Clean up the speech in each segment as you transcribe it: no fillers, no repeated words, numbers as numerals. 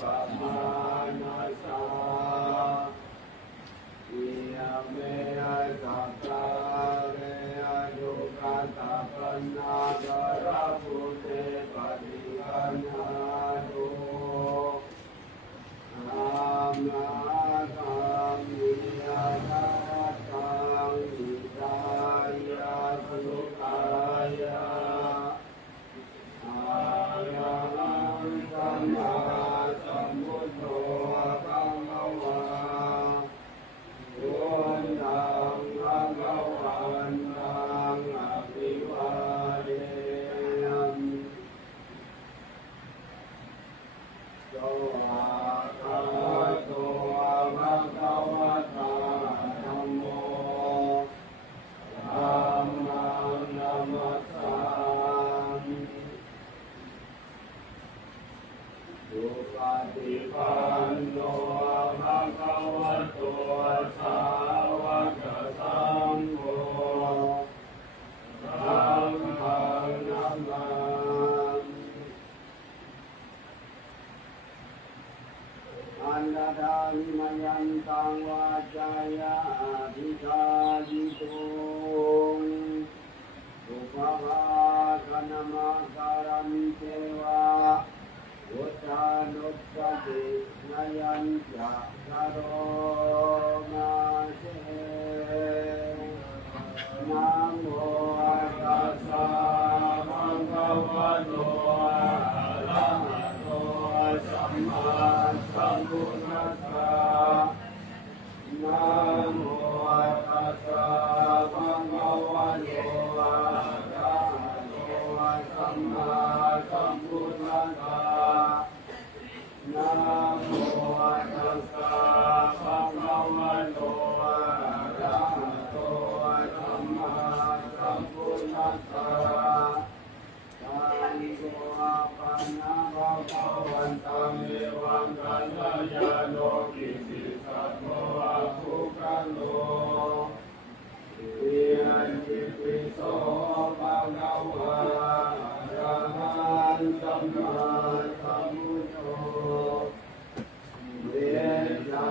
ปมานาสาอิยะเมสัพพะเรยุกัตถปนาคาราภุเตปฏิคันหาตุอามาคัมมิยาตังอิตายะสุขายะอายังสัมมาสัมพุทโธภะคะวาพุทธังภะคะวันตังอภิวาเทมิโสภะคะวะโตภะคะวะตาธัมโมธัมมังนัมมัสสามิสุปฏิปันโนภะคะวะโตสาวกสังโฆสังฆังนัมมามิอันตถานิมยันตังวาจายะอภิชายิตุงสุภวาคณมาการันเทวะวุฒานุปตินยัญจะสโรมาเสนะโมตัสสะภะคะวะโตอะระหะโตสัมมาสัมพุทธัสสะนะโมตัสสะภะคะวะโตอะระหะโตสัมมาสัมพุทธัสสะนะโมตัสสะภะคะวะโตอะระหะโตสัมมาสัมพุทธัสสะตังโกอะปะนะภะคะวันตังเอวังกัลยาโนกิสิสัตโตอะภุคะโลวิอันติปิโสภะคะวะอะระหังสัมมาสัมพุทโธเวชา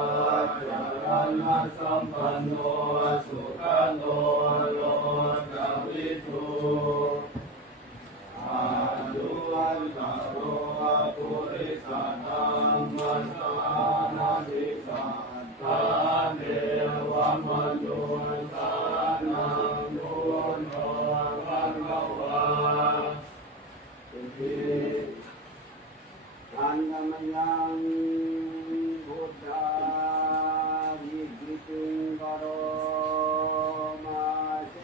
จารณะสัมปันโนสุขโลโลกวิทูอายุวันตะโรปุริสตัมมัสสานาทิสัทธาเทวมนุสสานังพุทโธภะคะวาติอันธรรมยังพุทธาวิจิตุงกโรมาเส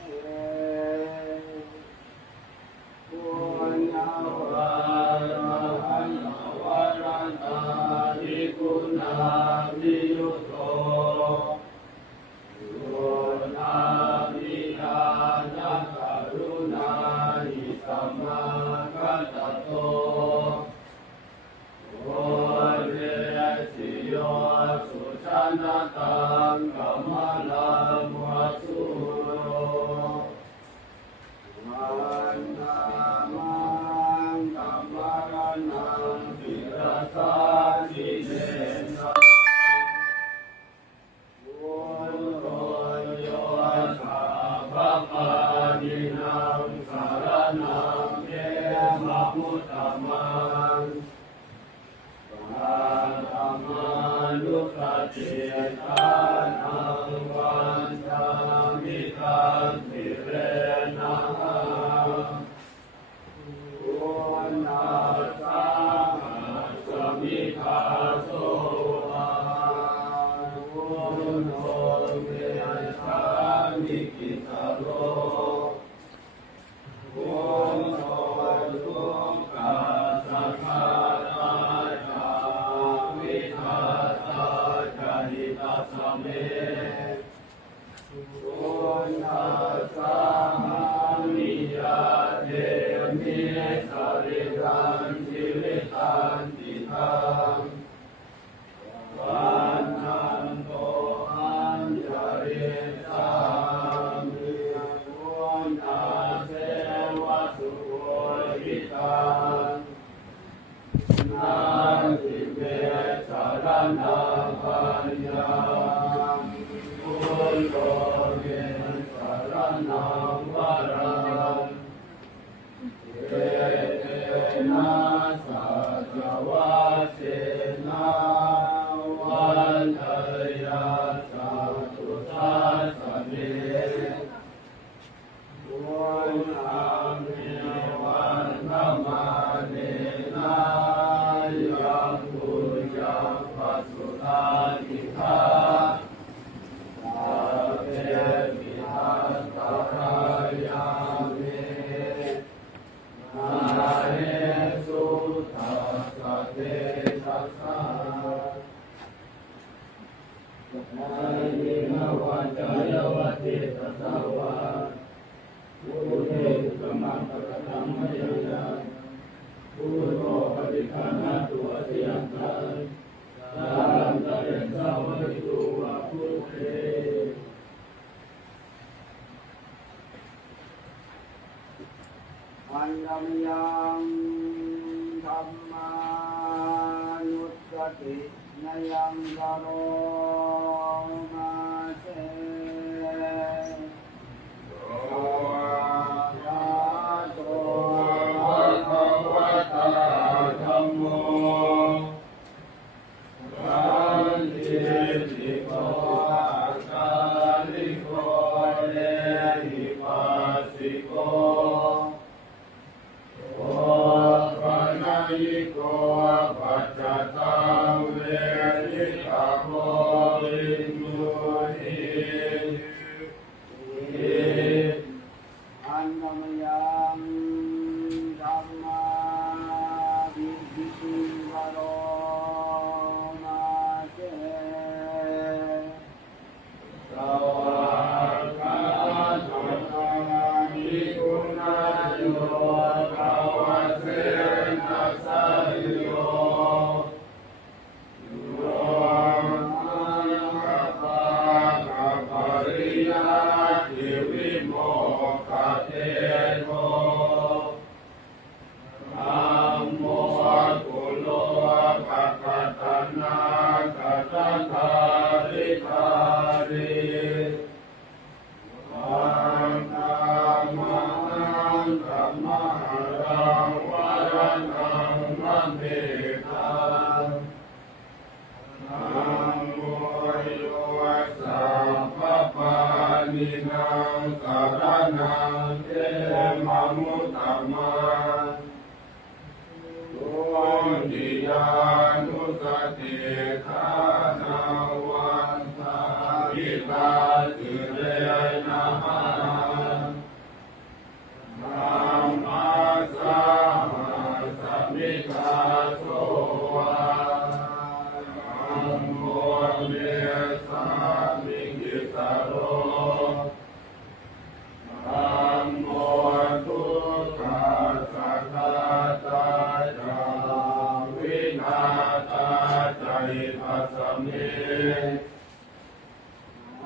ปุญญาวาหันตวรตาภิกขุนาภิยุตโตโยนาภิญาณกรุณาหิสัมมากัตโตโอเรสิโยสุชนะตังกัมมะลังวัสสุโรวันนามังกัมมะรณังปิรสาทิเนนะวุโรโยสัพพะนินังสารนังเยมะมุตตมังอาตมานุปติทานังวันทามิทันติเรนะอุณาสาสมิทาโสภาวุโนเมชามิกิตโรวุโนทุกขาสังฆาตาจาวิทัสสะจาริตัสสะเมปุญญาสามิยาเทมิสริรันจิริตันติทังวันนันโตอัญญาเรสามิปุญญาเสวะสุโขหิตังนาทิเม ยังพุทโธเป็นสรณังวรังเอเตนะสัจวัชเชนะวันเทยาสัตุทัสสะเมวันอามิวันธรรมาเนนะยังปุญญังปัสสุทานิฆาสาเทมิหันตรายามินาเรสุทัสสะเตชัสสะนายินวัจจยวติตัสสะวะพุทเทสมังปะกตังมะยังยังพุทโธปฏิฆานะตัวเทียงกันตาลันตะเรนสาวะริตุวะพุทเทอันยมยังธรรมานุสตินยังกโรมาเสธัมโมสันติโกอาคาลิโกเอหิปัสสิโกโอปัญญิโกปัจจตังเวทิตาโกวินยูหิอันนมยังธัมมาวิธิติวโรมาเสสวากขาตุตานิกุณาโยภาวเสนัสสยโยโยมังคปาคัปปริยาติวิโมกขเทโทธัมโมกุโลภะคะตนาคะตถาริธาริอันตามะนังธัมมะรังวรนังมะเมตังธัมโมโยสัพพปานินังสรณังเตมะมุตตมังตุติยานุสติทานาวันทาวิตาสิเรนะหะธัมมาสาสัมมิกาโสวะธัมโมเมสามิกิสโรธัมโมทุกขาสัทธาตาจาวินาตาใจปัสสมิ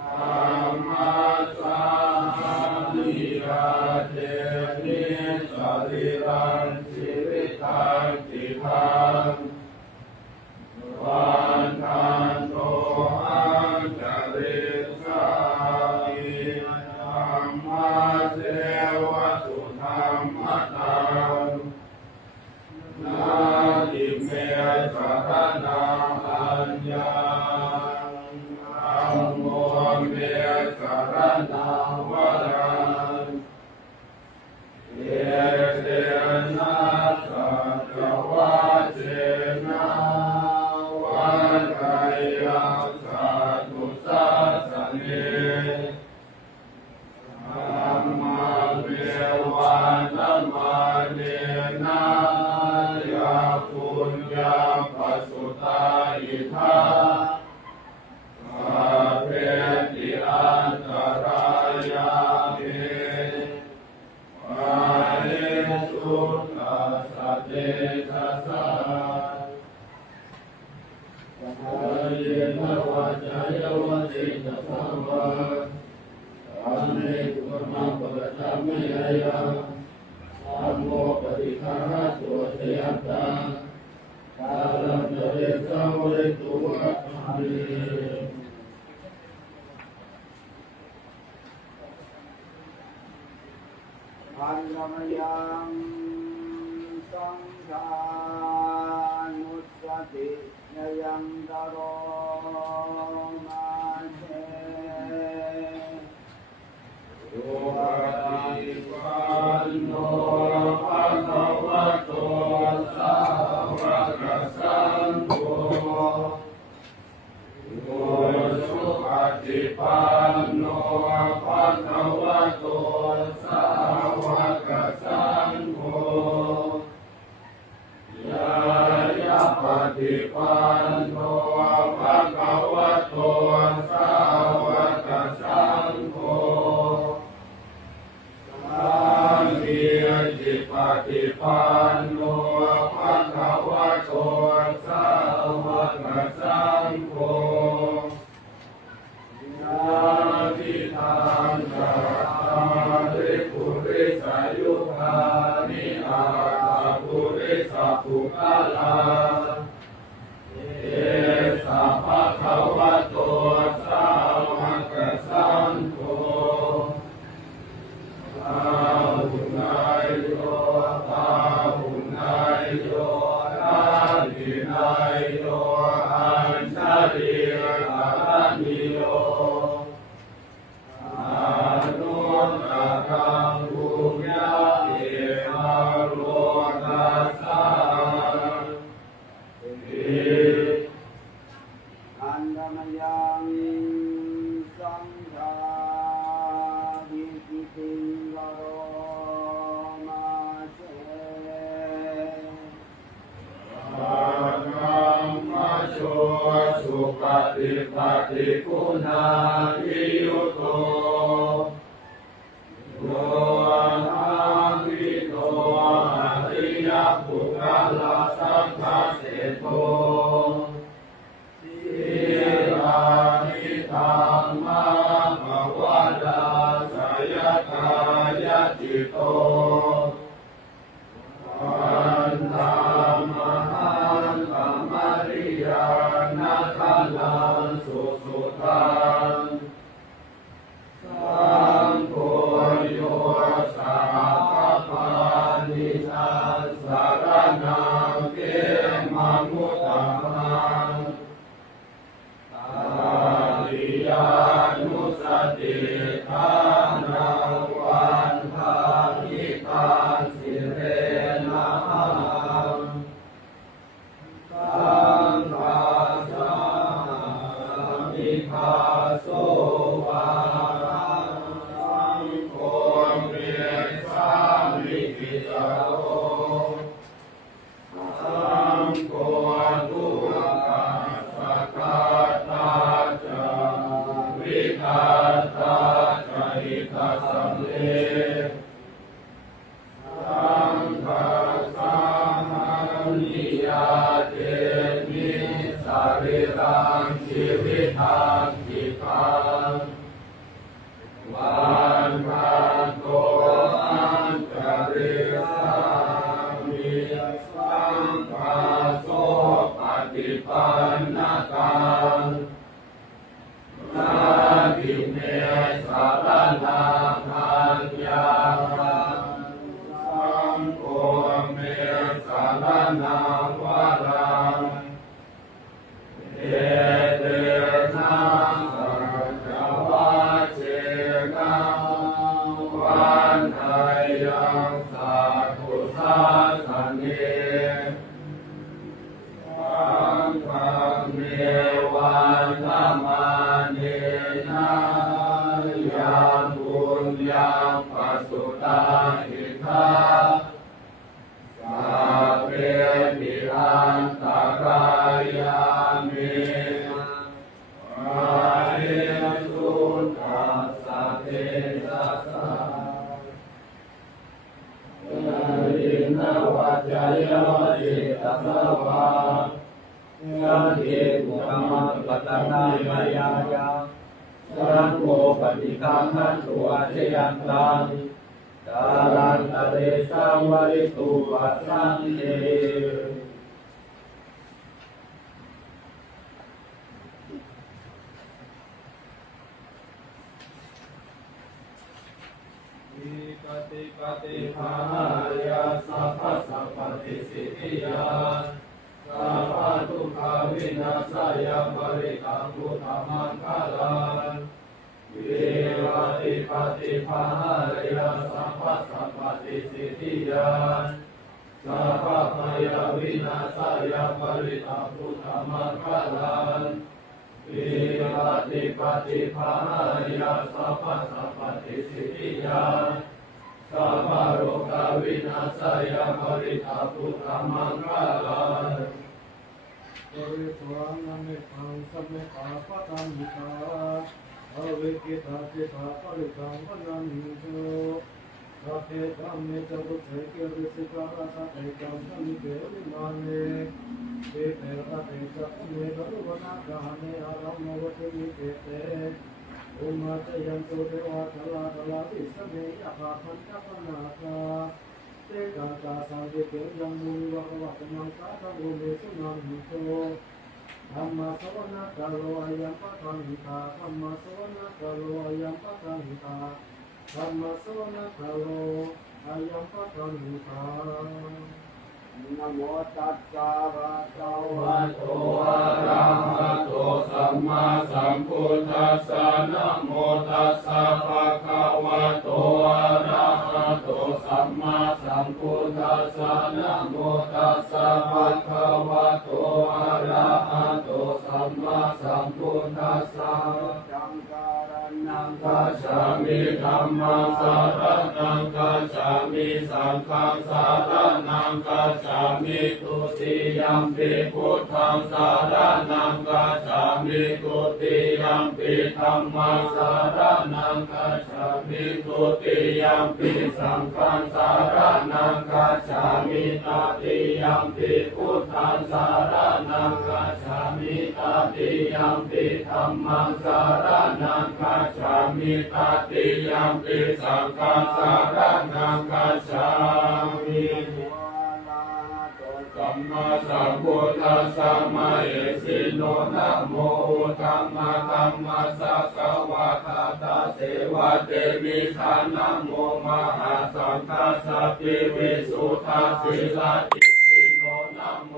ธัมมาสามิยาเตนิสริรังสิริตังติทังวันทันโตอังจาริสามิธัมมาเสวะสุธัมมตังนาทิเมสรณังอัญญังธัมโมเมสรณังวรังเอเตนะสัจวัชเชนะวันไกยังสัตุสัสสะเนธัมมาเววันธัมมาเนนะยาปุญญังปัสสุทาอิทาสัพเพติอันตรายามิมาเรสุทัสสะเตชัสสะเยนะวัจจยวติตัสสะวะอันเนกุณังปะกตังมะยังธัมโมปฏิฆานะตัวเทียมตังกาลันตะเรสาวะริตุวะธัมมิ มยังสังฆานุสติยังตโรมาเชสุปฏิปันโนภะคะวะโตสาวกสังโฆสุปฏิปันโนภะคะวะโตสาวกสังโฆยายาปฏิปันโนภะคะวะโตสาวกสังโฆสังฆิปฏิปันโนภะคะวะโตสาวกสังโฆญาติทางสัพพะปุริสายุคานิอาตาปุริสปุคลาเอสัพพะคะวะโตสาวกสังโฆอาหุนายโยอาหุนายโยอาทินายโยอัญชลีอานิโยอานุตตรังบุญญาเอมาโลกัสสะอันธรรมยังสังฆาวิกิติงวโรมาเชอาคัมมะโชสุปฏิปฏิคุณาวิยุตโตโยอาภิโตอริยปุคลาสังฆเสโตสิรานิธัมมาภวดาสยกายติโตอันธามหันตมริยานาคาลังสุสุตังสังโฆโยสาภานิสัสสารนังเกมังมุตตังตาติยานุสติทานังวันทานิทานสิเรนะสังฆาสามิคาโสวาสังโฆเมสามิปิตโตสังโฆทุกขัสสะกาตาจาวิคาตาจาหิตาสัมเลสังฆาสานิยาเตมิสาริรังชีวิตังกิปังวันพันโตอันตริสามิสังฆาโสปฏิปันนากังนาทิเมสารนังอัญญาสังโฆเมสารนังวารังเอเตนะสัจวะเชนะวันไทยังสัพพุสัสสเนสังฆังเมวันธรรมาเนนะยังบุญยังปัสสุตังอิทธาสัพเพปิอันตรายามิอาเรสุขัสสะเทสัสสะอินนวัจจายติตัสสะวะยันติกุกรรมปัตตนายายาสังโฆปฏิฆานันตุอาเจยันตังกาลันตะเรสังวริตุปัสสังเตอิโต ติปฏิภาหายาสัพพะสัพพติสิทธิยาสัพพะทุกขาวินาศายาปริตังพุทธมังคลังวิวัติปฏิภาหายาสัพพะสัพพติสิทธิยาสัพพะพยาวินาศายาปริตังพุทธมังคลังวิวัติปฏิภาหายาสัพพะสัพพติสิทธิยาสัพพะโรคาวินาศายาปริตังพุทธมังคลังปริสวานังเมตังสัมเมตาปะตังมิตาอเวกิตาจิตาปริตังวนันโตสัพเพธัมเมจตุเถเกริสิกาสัพเพธัมมิเตวิมานิเตเตระเตจัตเมตรุวนาคาเนอารัมโมวติมิเตเตอุมาจยันตุเทวะทลาทลาวิสเมยะภาพันจปนาคาเตกาตาสังเกเกยังมุนิวะวะตมังสาธังโอเมสุนันโตธัมมาสวนาคาโลอายัมปะทังหิตาธัมมาสวนาคาโลอายัมปะทังหิตาธัมมาสวนาคาโลอายัมปะทังหิตานะโมตัสสะภะคะวะโตอะระหะโตสัมมาสัมพุทธัสสะนะโมตัสสะภะคะวะโตอะระหะโตสัมมาสัมพุทธัสสะนะโมตัสสะภะคะวะโตอะระหะโตสัมมาสัมพุทธัสสะจังการนังคัจฉามิธัมมังสารนังคัจฉามิสังฆังสารนังคัจฉามิตุติยัมปิพุทธังสารนังคัจฉามิตุติยัมปิธัมมังสารนังคัจฉามิตุติยัมปิสังฆังสารนังคัจฉามิตติยัมปิพุทธังสารนังคัจฉามิตติยัมปิธัมมังสารนังคัจฉามิตติยัมปิสังฆังสารนังคัจฉามิสัมมาสัมพุทธัสสะมะเอสิโนนะโมธัมมะธัมมัสสะสวะคาตาเสวะเตมิทานะโมมหาสังฆัสสะปิวิสุทธาสิลาติสิโนนะโม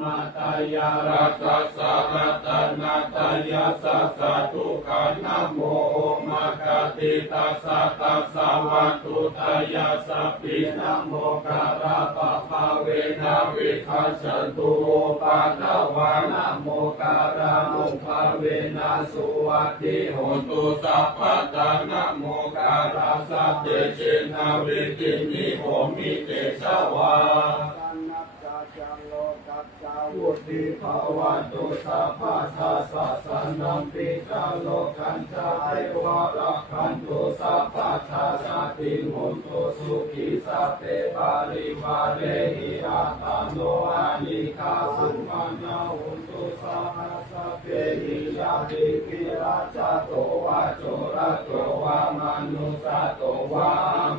มาตายารัสสะรัตนาตายาสัสสะทุกขานะโมมาคติตัสสะตัสสะวัตถุตายาสัพพินะโมการะปะภาเวนะวิคัสสตุโอปาทวานะโมการะมุขภาเวนะสุวัตติโหตุสัพพะตานะโมการะสัพเพเชนะวิกินิโหมิเตชะวาจังโลกัจจาวุติภาวะตุสัพพะทัสสะสันนัมปิจาโลกันจาเทวะรักขันตุสัพพะทัสสะติมุนตุสุขิสัพเพปาริวาเรหิอาตโนอานิคาสุมานาหุนตุสัพพะสัพเพหิยาติกิราชโตวะโจระโตวะมนุสะโตวะ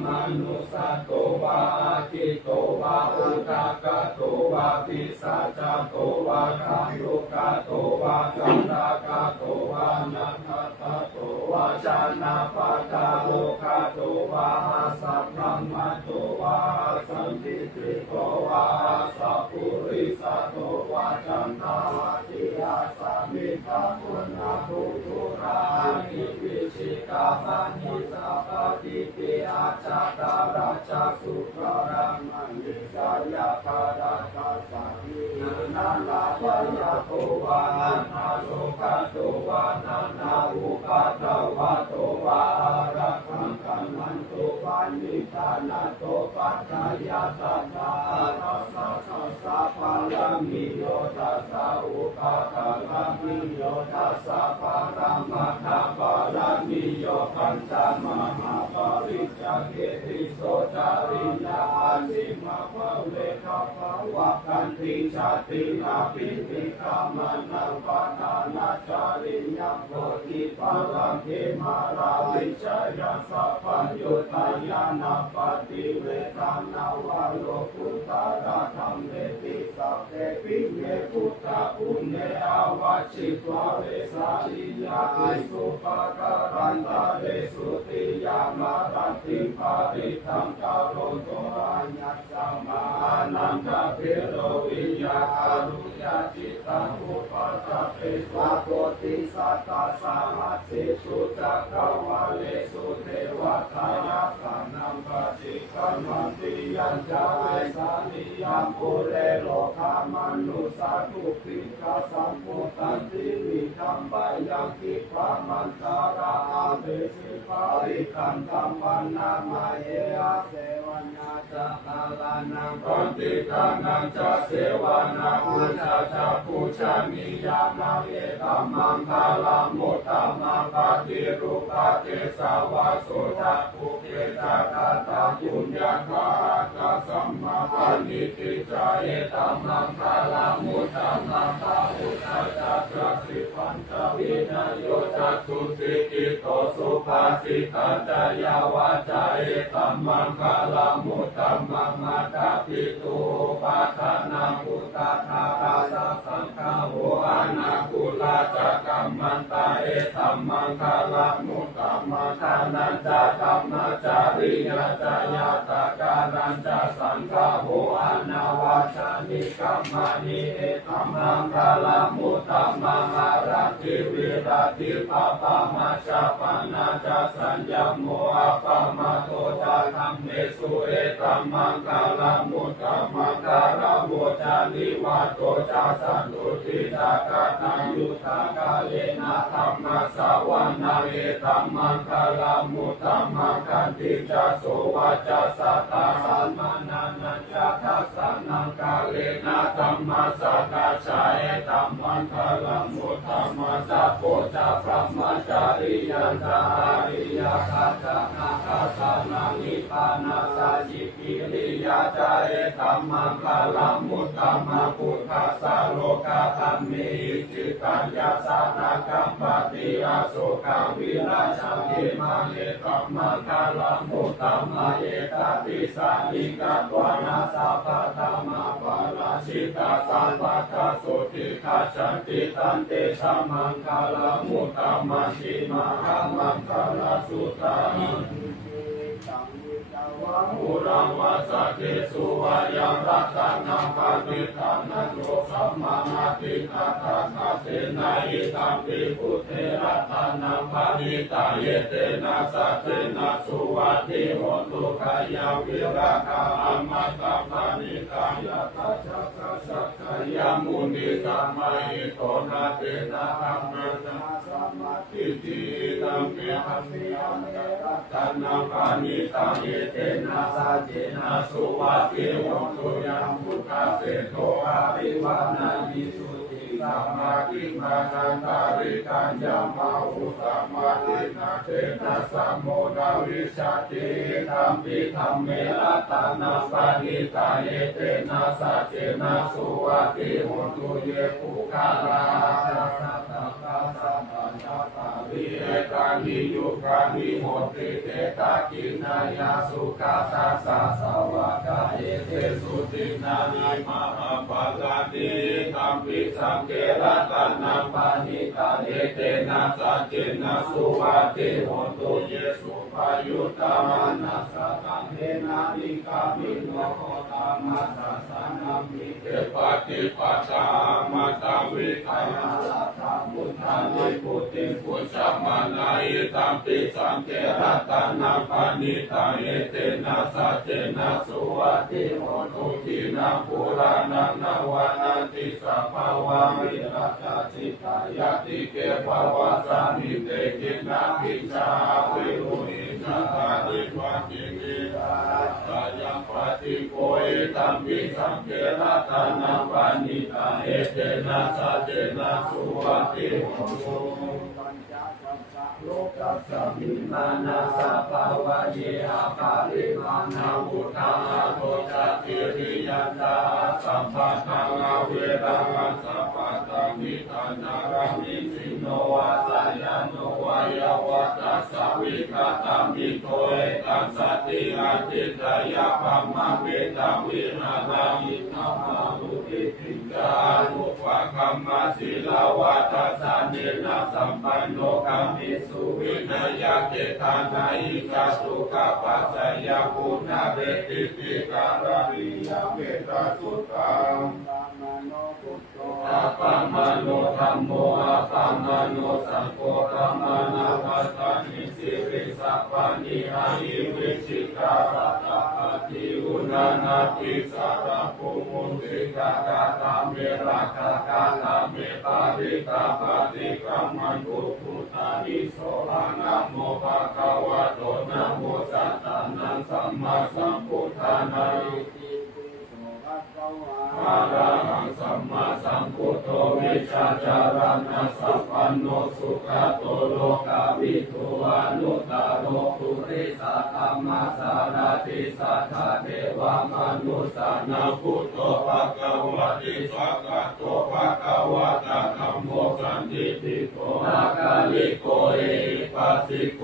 มนุสะโตวะอาทิโตวะอุทากะโตวะปิสัจจโตวะคันตุกะโตวะกันตากะโตวะนันทตะโตวะชนะปะตาโลกะโตวะสัพพัมมะโตวะสันติติโตวะสัพพุริสโตวะจันทาติอาสามิตาปุณณภูตุรานิวิชิกาสันนิสัพพติปิอาจาตาราชสุขรามังนิสายาคาราคัสสะนินาลาภยาโตวานันทาโลกะโตวานานาอุปัฏฐวะโตวาอารักขังกัมมันโตปานิธานาโตปัจจายาสัทธาทัสสะทัสสะภาลามิโยทัสสะอุปัฏฐลามิโยทัสสะภารามัทธาภาลามิโยปัญจมหาปริจจเกติโสจาริยาสิมาภเวคะภวะกันติชาตินาปิติกามานังปะทานาจาริยังโพธิปัลลังเทมาราวิชยาสัพพัญญุตายานาปฏิเวทานาวาโลกุตาราธรรมเมติสัพเพปิเมพุทธป ปุญเนอวัชชิตวะเวสาลิยาติสุปะการันตาเรสุติยามารันติภาริตังกาโรโตอาญัสสมานันตะเพโรวิยาคารุยาจิตังอุปจัปเปวะโกติสัตตาสามัสสิสุจักขวาเลสุเทวทายาสานัมปฏิคัมมันติยัญจาเวสานิยัมปุเรโลกามนุสาทุปิกาสัมพุตันติวิธัมปะยังกิปะมันตาราอาเบสิภาริคันธัมปันนามาเยอาเสวนาจักาลานังปันติกานังจะเสวนาอุชาจะปูชานิยามาเยตัมมังคาลามุตตามังปฏิรูปะเทสาวาโสจักขุเกจักาตาปุญญาภาตัสสัมมาปณิติจายตัมมังคาลามุตตามังปะอุชาจะจักสิปัญจวินโยจักสุสิกิโตสุภาสิตาจายาวาจายตัมมังคาลามุตตามังมาตาปิตุปะทานามุตตาทาราสัสังฆาโวอานาคุลาจักกัมมันตาเอตัมมังคาลามุตตามังคานันจะธัมมาจาริยาจายาตาการันจะสังฆาโวอานาวาชานิกัมมานิเอตัมมังคาลามุตตามังอารันติวิราติปะปะมาชาปนาจะสัญญโมอะปะมาโตจะธัมเมสุเอตัมมังคาลามุตตามังคาลาโมจานิวาโตจะสันตุติจักตังยุตตากาเลนะธัมมาสาวนาเอตัมมังคาลามุตตามังคันติจะโสวาจะสัตตาสัมมานานันจะทัสสะนังกาเลนะธัมมาสักกาชาเอตัมมังคาลามุตตามัสสะโพจะพระมจาริยันตาริยาคาจานาคาสานานิพานาสาจิกิริยาจาเอตัมมังคาลามุตตามังพุทธัสสะโลกาธัมมิจิตัญญาสานากัมปติอาโสกังวิราชาติมาเอตัมมังคาลามุตตามาเอตติสานิกาตวานาสัพพะธรรมาปาราชิตาสัมปัฏฐโสติคาชันติตันเตชะมังคาลามุตตามาชิมาหังมังคาลาสุตังอุรังวัสสะเทสุวายังรัตตานังปานิธานังโลสัมมานาติคาตาคาเตนะอิตัมปิพุทเทรัตตานังปานิตาเยเตนะสัตเตนะสุวัตติโหตุขายาวิราคาอมตะปานิตายะตัจจคะสัจจยามุนิสัมมาหิโตนะเตนะธัมมัสสัมมาทิฏฐิตัมปิธัมมิยัมเมรัตตานังปานิตาเยเตนะสัจเจนะสุวัตติโหตุยังพุทธะเสโตอาภิวานายิสุติสัมมาทิฏฐานันตาริกัญญามาอุสัมมาทิฏฐาเตนะสัมโมนาวิชาติธัมปิธัมเมรัตตานังปานิตาเยเตนะสัจเจนะสุวัตติโหตุเยปุคาลาสัพพะตถาสัมปัญญาตาวิเอตานิยุคานิโหติเตตากินายาสุขาตัสสะสวากาเยเตสุตินานิมหาปาลานิธัมปิสังเกรัตนังปานิตาเยเตนะสัจเจนะสุวัตติโหตุเยสุภายุตตามานัสสะตังเทนะนิกามิโนโคตามัสสะสานัมมิเตปฏิปัสสามาตาวิทายาลัทธามุทธานิพุทธิพุทธมานาอิตัมปิสังเกรัตนังปานิตาเยเตนะสัจเจนะสุวัตติโหตุทินังปุรานังนวานันติสัพพวาวิรัตจิตายาติเกภวะสามิเตกินาภิจาวิรุณิจัตตาริวัติวิราตายังปฏิโกยตัมปิสังเกรัตนังปานิตาเยเตนะสัจเจนะสุวัตติโหตุโลกัสสมิมานาสัพพวะเยอาภาริมานาอุทาโตจักขิริยันตาสัมปัตตังอเวรังสัพพะตังนิทานารามิสิโนวาสายาโนวายวัตตัสสวิกตัมมิโตเอตัสสติอาทิตยาภัมมะเวตาวิหารายินามานุติปิจานุภะค คัมมาศิลาวัตสานินาสัมปันโนกามิสุวินัยเกตานาอิกาสุขปัสสยาปุณาเรติติการาริยเมตตาสุตังอาปามโนธัมโมอาปามโนสังโฆธัมมานาวัตานิสิริสัพพานิอายิวิชิตาสัตตะปฏิอุนานาติสารภูมุสิกากาตาเมราคากาตาเมปาริกาปฏิกรรมันตุพุทธานิโสอานะโมภะคะวะโตนะโมสัตตานังสัมมาสัมพุทธานาอะระหังสัมมาสัมพุทโธวิชาจารณะสัพพันโนสุขโตโลกาวิทูอนุตตโรปุริสัตตัมมาสารติสัทธาเทวมนุสสานาพุทโธภะคะวะติสักขะโตภะคะวะตะธัมโมสันติติโกอาคาลิโกเอปัสสิโก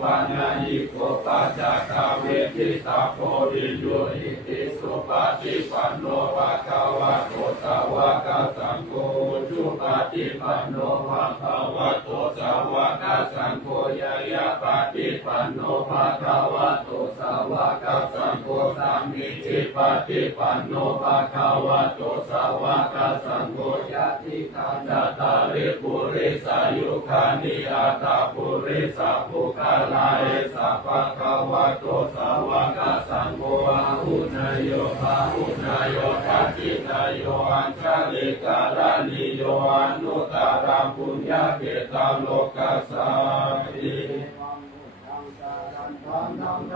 ปัญญิโกปัจจคาเวทิตาโพธิโยอิติสุปฏิปันโนภะคะวะโตสาวกสังโฆจุปฏิปันโนภะคะวะโตสาวกสังโฆยายะปฏิปันโนภะคะวะโตสาวกสังโฆสามิจิปฏิปันโนภะคะวะโตสาวกสังโฆยะติทาจตาริปุริสายุคานิอัตตาปุริสาภุคาลาเอสะภะคะวะโตสาวกสังโฆอาหุนายโยอาหุนายโยทัตตินายโยอัญชลิการานิโยอนุตตรังปุญญาเกตาโลกัสสาติ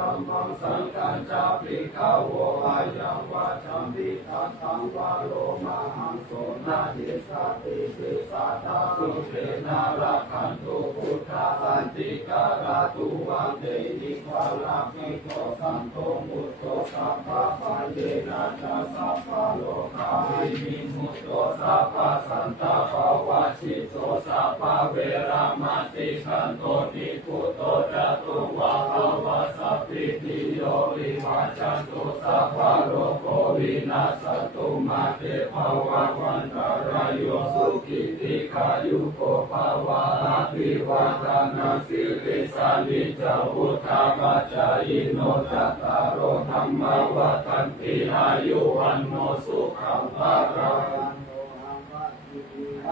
ธัมมังสังฆังจาปิขาวโวอายังวาจัมปิทัตถังวาโลมาหังโสนาทิสัตติสิสัตตาสุเทนารักขันตุพุทธาสันติการาตุวังเตติวาลาภิโกสันโตมุตโตสัพพะปัญเยนะจัสสัพพะโลกาวินิมุตโตสัพพะสันตาภวะชิโตสัพพะเวรามาติขันโตนิพุตโตจตุวะภวะสัพพิติโยวิวัจจันตุสัพพะโลกโควินาศตุมาเตภวะวันตรายโยสุขิติขายุโกภวะอภิวาทานาสิริสานิจาวุธาปัจจายโนจัตตารโอธรรมวัฏันติอายุวันโนสุขังภะรัง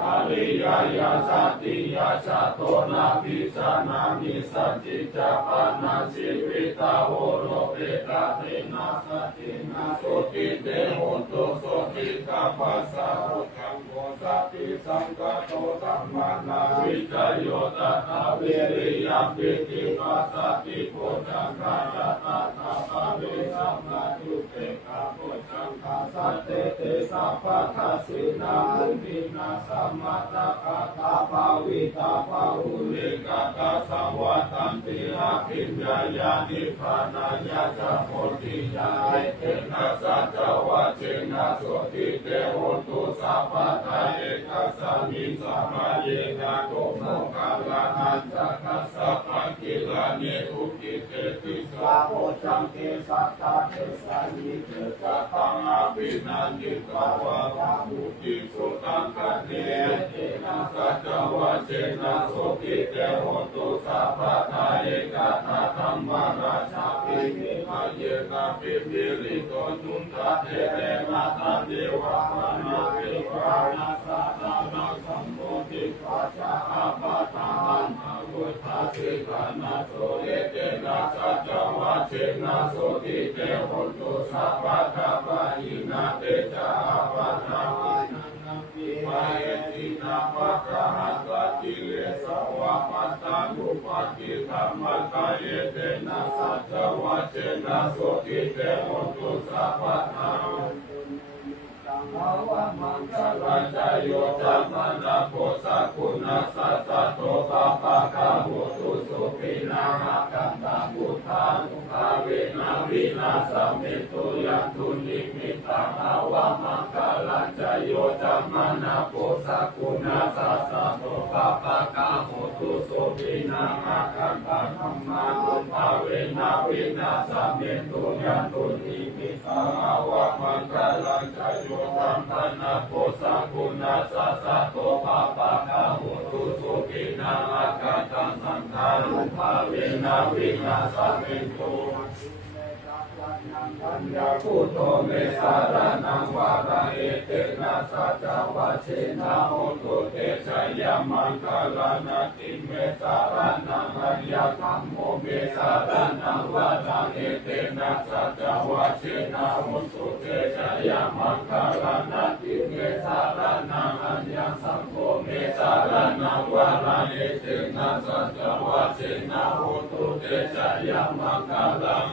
อริยยาสติยาสะโตนาภิสานามิสัจจิจาปานาสิวิตาโหโรเปตาเตนะสัจจินาโสติเตโหตุโสติกาปัสสะพุทธังโมสัตติสังฆโตธัมมานาวิจโยตถาเวริยปิติปัสสติโพธังคาตตาตาภเวสัมมาทุเตกาโพธังคาสัตเตเตสัพพะทัสสินามุนินาสัมมาตะกะตาภาวิตาภาหุลิกาตาสวัตตันติอาภิญญายานิพพานายาจะโพธิญาณเตนะสัจวะเจนะโสติเตโหตุสัพพะทาเอกสามิสัมมาเยนะโกโมคาลานันจักขสัพพะกิลานิทุกิเตติสาโพจังเกสัตตาเทสานิเตจัตตังอาภินันติกาวะภาหุติสุตังคะเนเตนะสัจวะเจนะโสติเตโหตุสัพพะทาเอกตาธัมมาราชาภิมิมาเยนะภิมิริโตจุนตะเทเรนะตันเดวะมานะเทวานาสัตตานาสัมโมทิปัจจาอาปะทาหันอาวุธาสิกานาโสเอเตนะสัจวะเจนะโสติเตโหตุสัพพะทาปะอินะเตจาอาปะทาหินะนัมปิวะเอตินะภะคะหัตติเลสวะปัตตานุปัฏฐิธัมมะกายเตนะสัจวะเจนะโสติเตโหตุสัพพะทาภาวะมังคลัญจโยจัมมานะโพสักขุนัสสะสะโตปะปะคะโหตุสุขินาหะกันตาพุทธานุภาเวนะวินาศมิตุยันตุนิมิตตังภาวะมังคลัญจโยจัมมานะโพสักขุนัสสะสะโตปะปะคะโหตุสุขินาหะกันตาธัมมานุภาเวนะวินาศมิตุยันตุนิมิต วะมังคลังจโยธัมปันนะโพสังคุนัสสะสะโตภะปะคะโหตุสุขินังอาคาตังสังฆารุภาเวนะวินาศเมตุปัญญาพุทโธเมสารนังวาระเอเตนะสัจวะเชนะโหตุเตชัยยมังคลานาติเมสารนังอัญญธัมโมเมสารนังวาระเอเตนะสัจวะเชนะโหตุเตชัยยมังคลานาติเมสารนังอัญญสัมโฆเมสารนังวาระเอเตนะสัจวะเชนะโหตุเตชัยยมังคลัง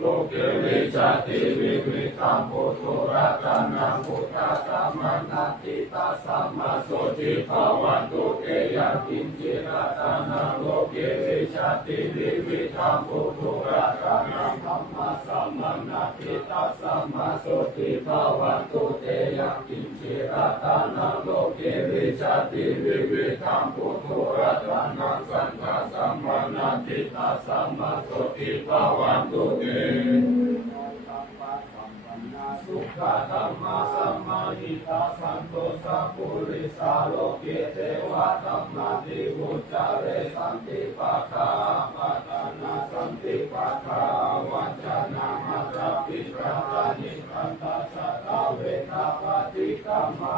โลกเกวิชาติวิวิธัมปุถุรัตนังพุทธัสสะมนัตติตัสสะมะโสทิภาวันตุเตยะกินจิรัตนังโลกเกวิชาติวิวิธัมปุถุรัตนังธัมมัสสะมนัตติตัสสะมะโสทิภาวันตุเตยะกินจิรัตนังโลกเกวิชาติวิวิธัมปุถุรัตนังสังฆัสสะมนัตติตัสสะมะโสทิภาวันตุเตสุขธรรมะสัมมาหิตาสันโตสัพพุริสาโลเกเทวะธัมมาติวุจาเรสันติปะคาปัตตานาสันติปะคาวัจนามัตตปิปะตานิคันตาชะตาเวนะปฏิกัมมา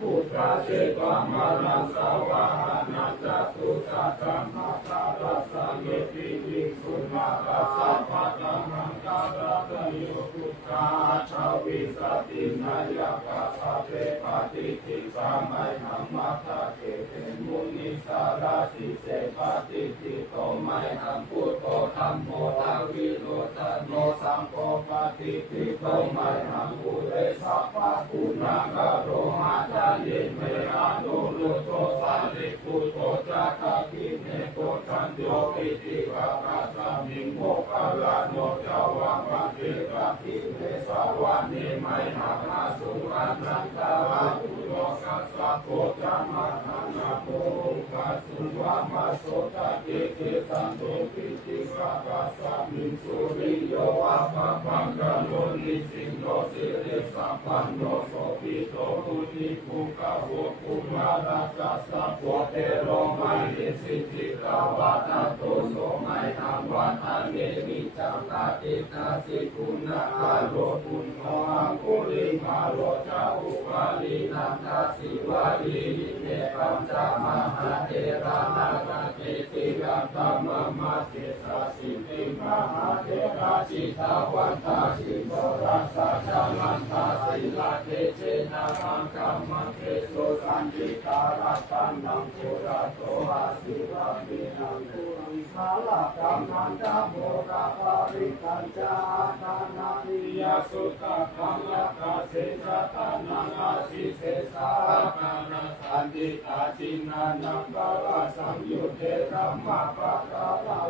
พุทธะเจตวารังสาวะหนะจัตตุสัจจะมัตตารัสสะเยติวิสุนารัสสะปะตังหังกาลตโยทุกขาชาวิสตินายกะสะเปปฏิทิสามัยธรรมะทะเกเตมุนิสาราสิเสปฏิทิโตไมหังพุทโธธัมโมทังวิโรจโนสังโฆปฏิทิโตไมหังปุเรสัพพะปุณังกโรมาจาเยเมอานุรุโตสาริปุตโตจักขิ เนโกตันโยปิติภะคะสามิโมคคลาโนจาวะมะเทกะทิเมสาวะเนไมหะนาสุรานันตาอุโลกัสสะโพจามะทานาโพกัสสุวะมะโสตะเกเกสันโตปิติภะคะสามิสุริโยอะปะปังกะโลนิสิงโนสิริสัพพันโนโสภิโตปุติภูกะโหปุราราจัสสะโพเทโรไมหิสิทิกาวะตะโตโสไมธัมวัฏันเนมิจังตาตินาสิกุณะอาโลปุณโมอังคุลิมาโลจาอุปาลีนันทาสิวาลีเนปัญจมหาเทรานาคเกติกัตตมะมาเทสาสิติมหาเทราชิตาวันตาชิโตรัสสะจานันทาสิลาเทเจนะมังคัมมังเทโสสันติตารัตตันนังปุระโตอาสิรามินังปุริสาลกัมนันตาโมระปาริกัญจาทานานิยสุตตะคัมยะกาเสจตานังอาสิเสสาคานาสันติตาจินานังกาลสัมยุเทธัมมะปะกา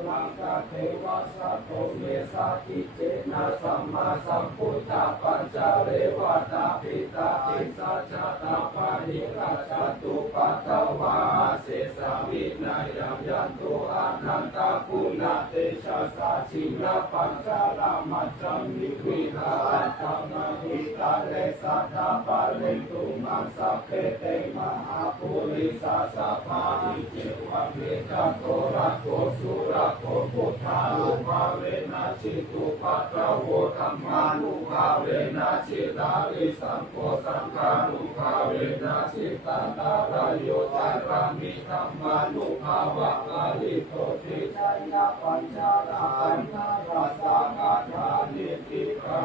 ลังกาเทวะสัตโตเมสาทิเจนะสัมมาสัมพุทธะปัญจเรวตาปิตาอิสัจจตาปานิราชตุปัตตวาเสสาวินัยยันตุอานันตาคุณาเตชะสาชินะปัญจารามัจจมิวิหารธรรมหิตาเรสัทธาปะเรนตุมังสัพเพเตมหาปุริสาสะพาหิเจวะเมจันโตระโกสุระโกพุทธานุภาเวนะชิตุปัตตะโวธัมมานุภาเวนะชิตาริสังโฆสังฆานุภาเวนะชิตันตารายโยจารามิธัมมานุภาวะกาลิโตติชัยนะปัญจาราปัญจาราสากาธานิติกา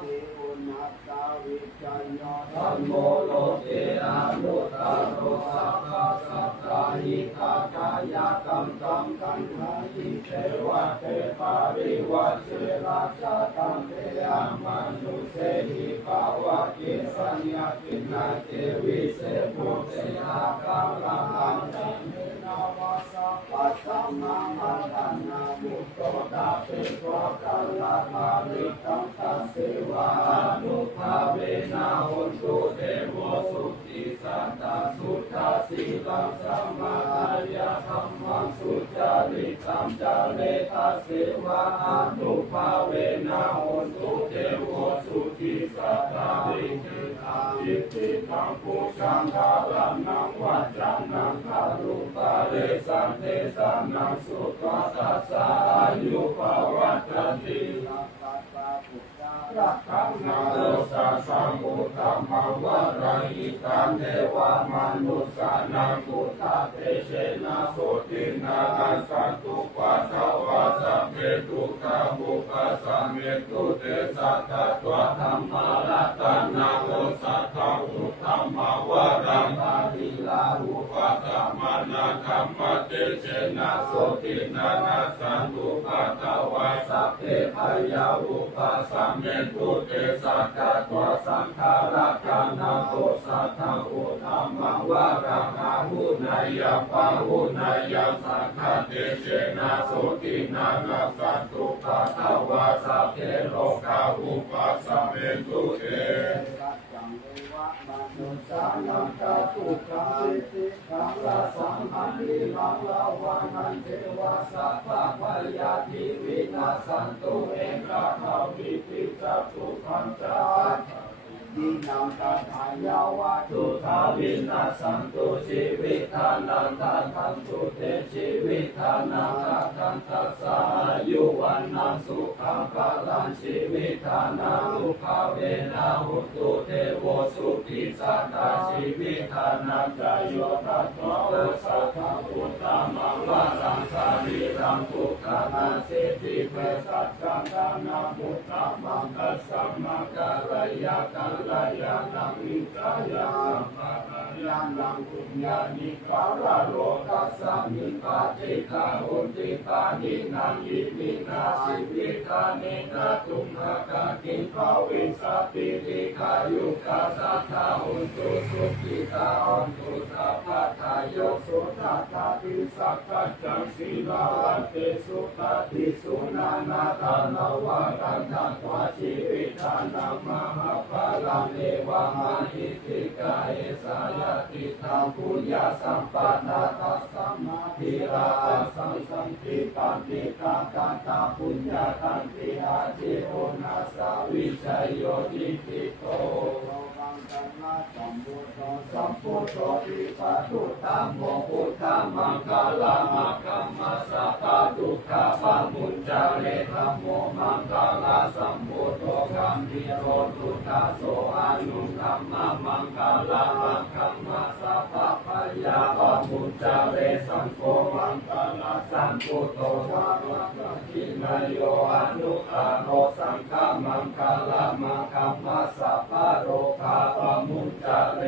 ติอุณัสสาวิจัญญาธัมโมโลเกอานุตตโรสัพพะสัตตาหิตากายะตัมตัมกันหาหิเทวะเทปาริวัชเชราชาตัมเตอามานุเสหิภาวะกิสัญญาตินาเทวิเสปุเตอาคาลังอันเตเนนาวาสัพพะสัมมาอาทันนามุตโตตาเปโกกัลลาภาริตัมตัสเสวานุภาเวนะโหตุเทโวสุติสัตตาสุทธาสีลังสัมมาอาญาธัมมังสุจาริตัง มจาเรทัสเสวะอนุภาเวนะโหตุเทโวสุขีสัตตาริกิตังอิติตังปุชังคารังนังวัจจังนังคารุปาเรสันเทสานังสุขัสสะอายุภวัตติรักขังนาโรสัสสังพุทธมังวรายิตังเทวามนุสสานังพุทธเตเชนะโสตินานัสสันตุปัสสาวะสัพเพทุกขามุปัสสะเมตุเตสัตตะตัวธรรมารัตนาโลสัทธาอุตตมาวรังอาทิลาหุปัสสะมานาคัมมะเตเชนะโสตินานัสสันตุปัสสาวะสัพเพพยาอุปัสสะเมตุเตสัตตะตัวสังขารัตนาโลสัทธาอุตตมาวรังอาหุนายะปะหุนายะสังฆเตเชนะโสตินานัสสันตุปัสสาวะสัพเพโลกาอุปัสสะเมตุเตมุสานังกาตุกังสิติกังลาสัมหันติลังลาวานันเทวาสัพพะพยาธิวินาสันตุเองกาภาวิปิจักขุขันจาดินังตัทายาวะตุทาวินาสันตุชีวิตานันตัทันตุเตชีวิตานังตันตัสสายุวันนังสุขังพลังชีวิตานังอุภาเวนะหุตุเทโวสุขิสัตตาชีวิตานังจโยตัตโตสัทธาอุตตมังวารังสารีรังทุกขานาสิทธิเปสัจจังนานามุตตมังกัสสัมมาการยากัลยาณังวิกายาสัมมาญาณังปุญญานิกาลโลกัสสมิปาติกาหุติปานินังอิมินาสิวิกานินาตุมหกากิภาวิสัตติติกายุกาสัทธาหุนตุสุขิตาหุนตุสัพพะทายโยสุทัตตาติสัพพะจังสีลาวันเตสุตติสุนานาตาลวะกันตัตวะชีวิตานังมหาภาลังเอวะมหิติกาเอสายติตังปุญญาสัมปันนาตัสสัมมาทิราสังสันติปันติตาการตาปุญญาตันติอาจิโอนาสาวิชัยโยติติโตสัมพุทโธติปัสสุตัมโมพุทธัมมังคลามังคัมมัสสะปะทุกขาปะมุจจาเรธัมโมมังคลาสัมพุทโธกัมพิโรตุตาโสอานุคัมมะมังคลามังคัมมัสสะปะพยาปะมุจจาเรสังโฆมังคลาสัมพุทโธวะวะกินายโยอนุอาโนสังฆมังคลามังคัมมัสสะปะโรคาปะมุจจาเร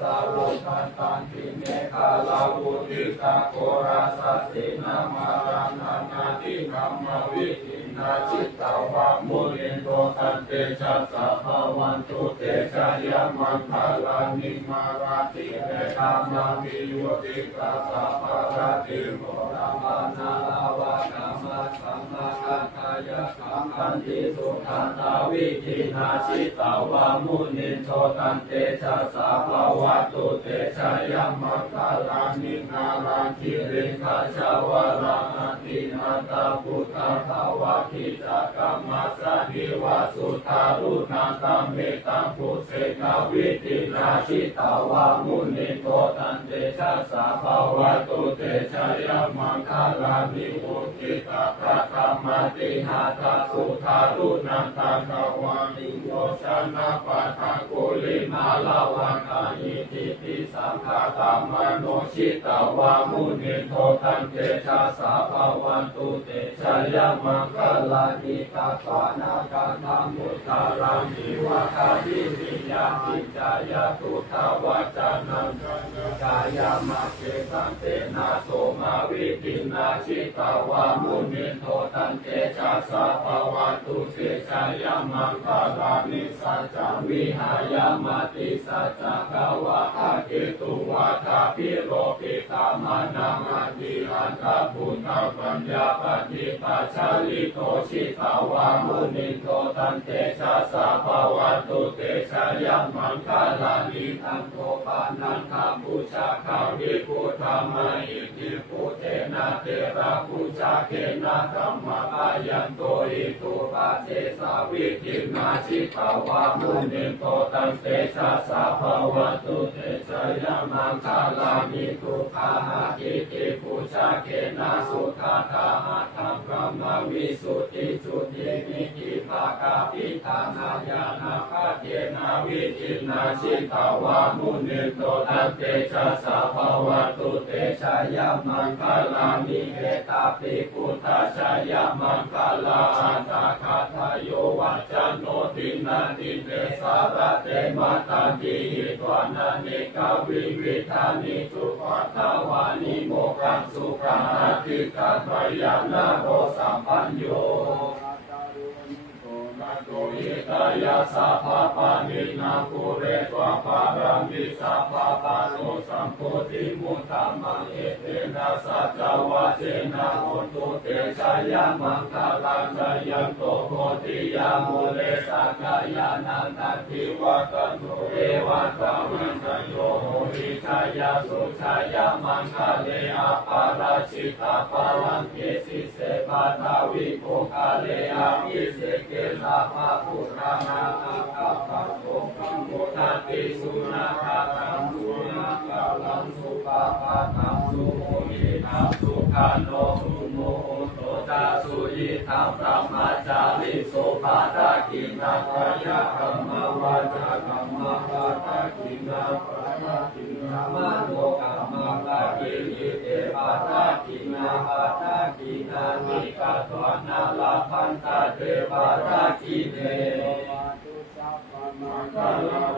สารุปันตันติเมฆาลาวุติตาโกราสัสสินามารานานาติคัมมวิทินาจิตตาวะมุลินโตตันเตชะสัพพวันตุเตชะยะมังคลานิมาราติเตกามามิโยติกาสัพพะราติโมรามานาลาวะกามาสัมมาคันธายะคัมคันติสุขันตาวิทินาจิตตาวะมุนินโตตันเตชะสัพพวัตตุเตชะยะมังคลานินาราคิริคาชาวราตินาตาพุทธภาวะทิจักรมัสสะนิวาสุทารุณาตัมเมตังพุเสกวิตินาชิตาวะมุนิโตตันเตชะสัพพวัตตุเตชะยะมังคลานิอุทิตาพระธรรมติหาทาสุทารุณาตังวานิโยชนะปัฏฐกุลิมาลาวังกายิติปิสังฆาตามโนชิตาวะมุนิโตตันเตชะสัพพวันตุเตชะยะมังคลานิตาปานาคาธรรมุตตารามิวะคาทิวิญญาณิจายาตุทาวาจานังกายามาเกตันเตนะโสมาวิตินาชิตาวะมุนิโตตันเตชะสัพพวันตุเตชะยะมังคลานิสัจจวิหายามติสัจจกวะอาเกตุวะทาพิโรปิตามานังอติอันตพุทธปัญญาปฏิปัจจาลิโตชิตาวะมุนิโตตันเตชะสัพพวันตุเตชะยะมังคลานิทันโตปานันทาปุช ชาคาวิพุธรรมอิติพุเทนะเทระพุชาเกนะธรรมะอายันโตอิตุปัสเสสาวิทินาชิตาวามุนิโตตังเตชะสาภาวะตุเตชะยามังคาลานิทุกขาอิติพุชาเกนะสุขาตาหัตถพรหมวิสุทธิสุทธิมิจิภาคาปิธานาญาณคาเจนะวิจินาชิตาวามุนิโตตังเตชะสาภาวะตุเตชะยามังคาลานิเอตาปิพุทธาชายามังคาลาอัตถาคาทายโยวัจจโนตินาติเตสารเตมาตาติหิตวานานิกาวิวิธานิทุกขัตถาวานิโมกังสุขังอธิกัตถยานาโรสัมปัญโยอิตายาสัพพะปานินาภูเรตวะปารามิสัพพะปาโนสัมโพธิมุตตะมังเอเตนะสัจจวะเจนะโหตุเตชะยะมังคาลังจะยันโตโพธิยามุเลสักกายานันตัติวะกันโตเอวะตะมันตโยโหริชายาสุชายามังคาเลอาปาราชิตาปารังเกสิเสปาทาวิโภคาเลอาวิเสเกสาภาพุทธานาคาภาโสกัมมุทาติสุนาคาตังสุนาคาลังสุปาปาตังสุโมหิตังสุขาโนสุโมโหโตจาสุยิตังพระมาจาริโสภาตากินาคายะกัมมาวาจากัมมาภาตากินาภาตากินามาโนกัมมาภากิยิเตภาตากินาภาตากินามิกาตวานาลาพันตาเทภาตากิเน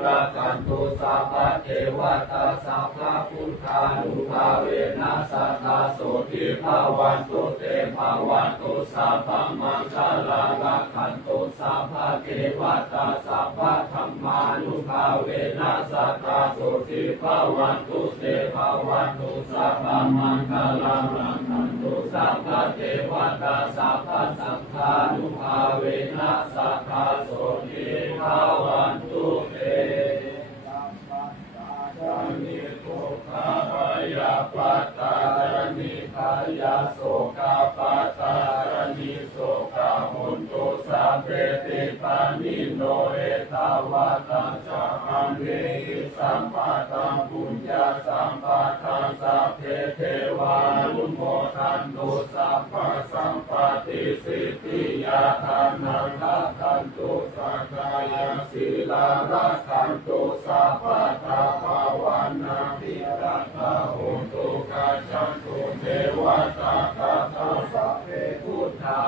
รากันตุสัพพะเทวตาสัพพะพุทธานุภาเวนัสสัทธาโสติภาวันตุเตภาวันตุสัพพะมังคลาราคันตุสัพพะเทวตาสัพพะธรรมานุภาเวนัสสัทธาโสติภาวันตุเตภาวันตุสัพพะมังคลาราคันตุสัพพะเทวตาสัพพะสังฆานุภาเวนัสสัทธาโสติภาวันตุเตนิทุกขาปยาปัตตานิทายาโสกาปัตตานิโสกาหุนตุสัพเพติปานิโนเอตาวาตังจักขันเวหิสัมปัตตังปุญญาสัมปัตตังสัพเพเทวานุโมทันตุสัพพะสัมปติสิทธิยาทานังรักขันตุสักกายศีลารักขันตุสัพพะทาภาวนาภิรัตาโหตุกัจจันตุเทวตาคาถาสัพเพพุทธา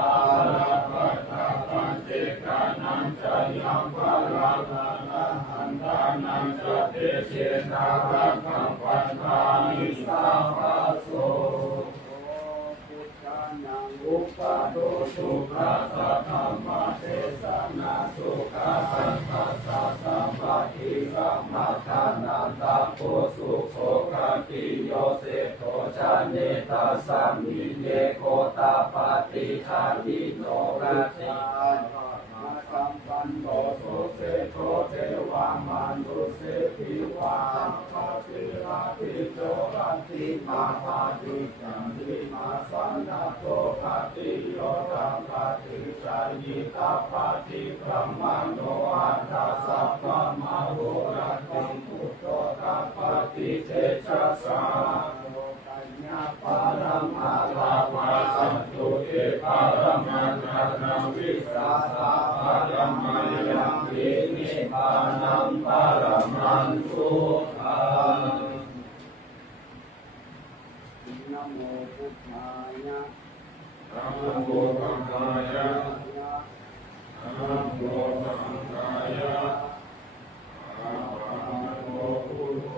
ลัพพตาปัญเจกานังจะยังภาลังอะหันตานังจะเตเชนารังคัมปันธานิสัพพะโสอุปาโตสุขัสสะธัมมะเทศนาสุขัสสัทธัสสะสัมปะทิสัมมาทานันตะโพสุโขคติโยเสโทชาเนตัสสะมิเยโคตาปฏิชาลิโนรัตติสัมปันโตโสเสโทเทวามานุเสติวาปฏิราติโตรัตติมาภาติจันติมาสันนาโตภาติโยตัมภาติชายิตาภาติพระมโนอัตถสัพพะมโหรัติพุทโธตัปาติเตชะสาปารัมมาลาวาสันตุเตปารัมมันนาวิสัสสะปารัมมายังวินิพานังปารัมมันสุขังนะโมพุทธายะนะโมธัมมายะนะโมสังฆายะอะระหะโตพุทโธ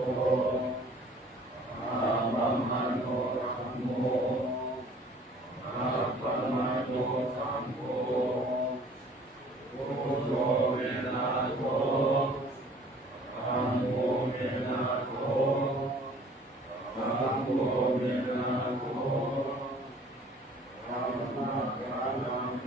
อะระหะโตธัมโมอะระหะโตสังโฆพุทโธเวนะโตธัมโมเวนะโตสังโฆเวนะโตธัมมังคลังเท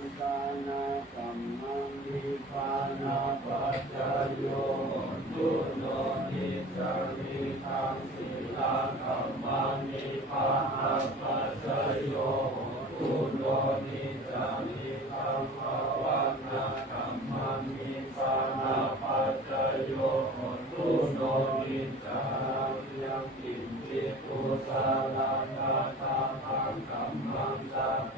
งกานาสัมมังนิพพานาปัจจโยตุโนนิจาริทังสีลังธัมมังนิพพานาปัจจโยตุโนนิจาริทังภวังนาธัมมังนิพพานาปัจจโยตุโนนิจาริยังกินจิตุสารานาธามังธัมมังสัพเพ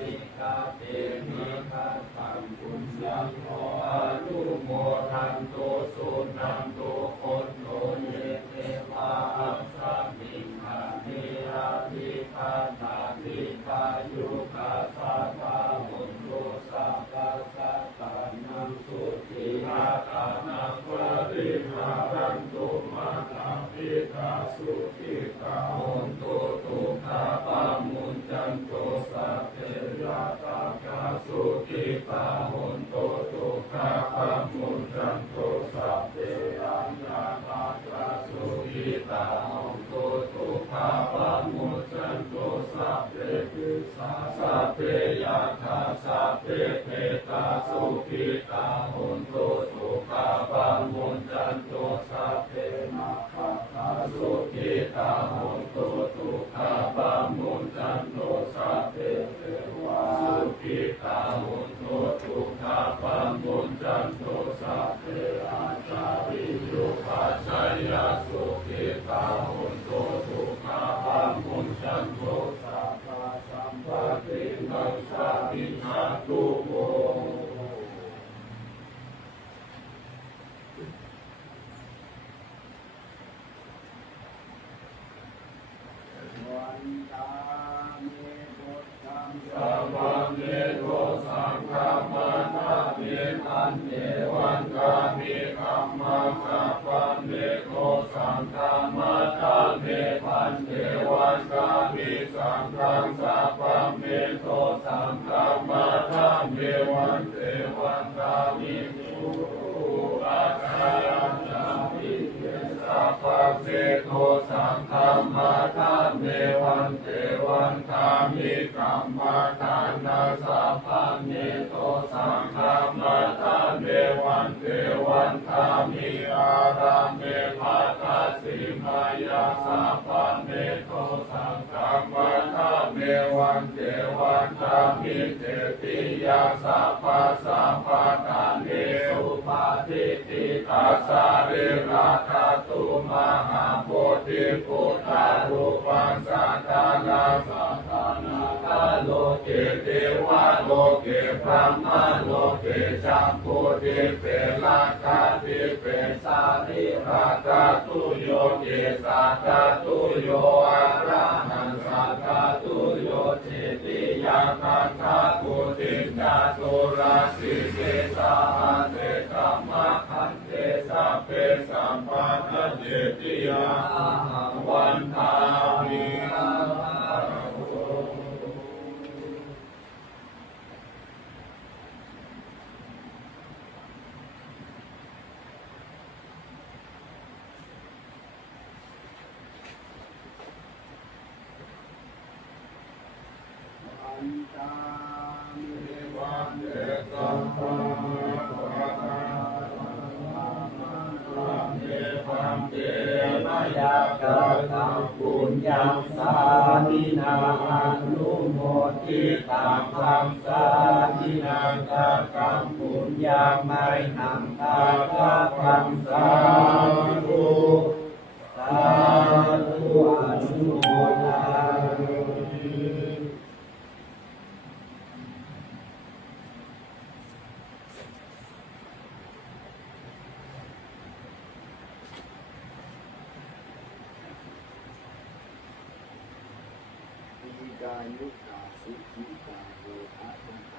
นิกาเตมิคัสสังปุญญังโมอนุโมทันโตสุนันโตโคโนเยเทวาอัสสมิงหานิอาภิคาตาภิคายุคาสัพพะหุนโตสัพพะสัตตานังสุติอาตานังปริหารันตุมานาภิกาสุขิกาหุนโตตุขะปะมุญจันโตสัพเพยะตากาสุขิกาหุนโตตุขะปะมุญจันโตสัพเพอัญญาตากาสุขิกาหุนโตตุขะปะมุญจันโตสัพเพปิสาสัพเพยะถาสัพเพเทตาสุขิกาหุนโตตุขะปะมุญจันโตสัพเพมัคคะตาสุขิกาหุนโตตุขะปะมุญจันโตสัพเพเทวาสุขิกาหุนโตตุขะปะมุญจันโตสัพเพอาจาริยุปัจจยสุขิกาหุนโตตุขะปะมุญจันโตสัพพะสัมปตินัสสะมิจฉาตุโมวันตามิพุทธังสัพพังเนโกสังฆามานามิอันเนวันกามิคัมมังสัพพังเนโกสังฆามานามิปันเทวันกามิสังฆังสัพพังเนโกสังฆามานามิวันเทวันกามิสุปัจจายันติสัพพังเนโกสังฆามานามิวันเทวันกามิกัมมาทานาสัพพังเนโกสังฆามานามิวันเทวันกามิอารามิภัตตสิมายาสัพพังเนโกสังฆามานามิวันเทวันกามิเตติยาสัพพะสัพพะทานิสุปาทิติตัสสะริราคาตุมหาโพธิพุทธารูปังสัทธานาสัทธานาคาโลเกเทวะโลเกพระมโลเกจัมพุทิเปลาคาทิเปสาริราคาตุโยเกสัทธาตุโยอะระหังสัทธาตุโยเจติยาคันธาปุติจาตุราสิเกสาเตกัมมะคันเตสัพเพสัมปันเจติยาวันทามิวันตามิวันเดสัมปันพันเตมยากาตังปุญญังสาธินาอนุโมทิตังธัมสาธินากัมปุญญังไมหังทาธัมสาธุสาธุอนุโมทนากายุกาสุขิกาโยอะ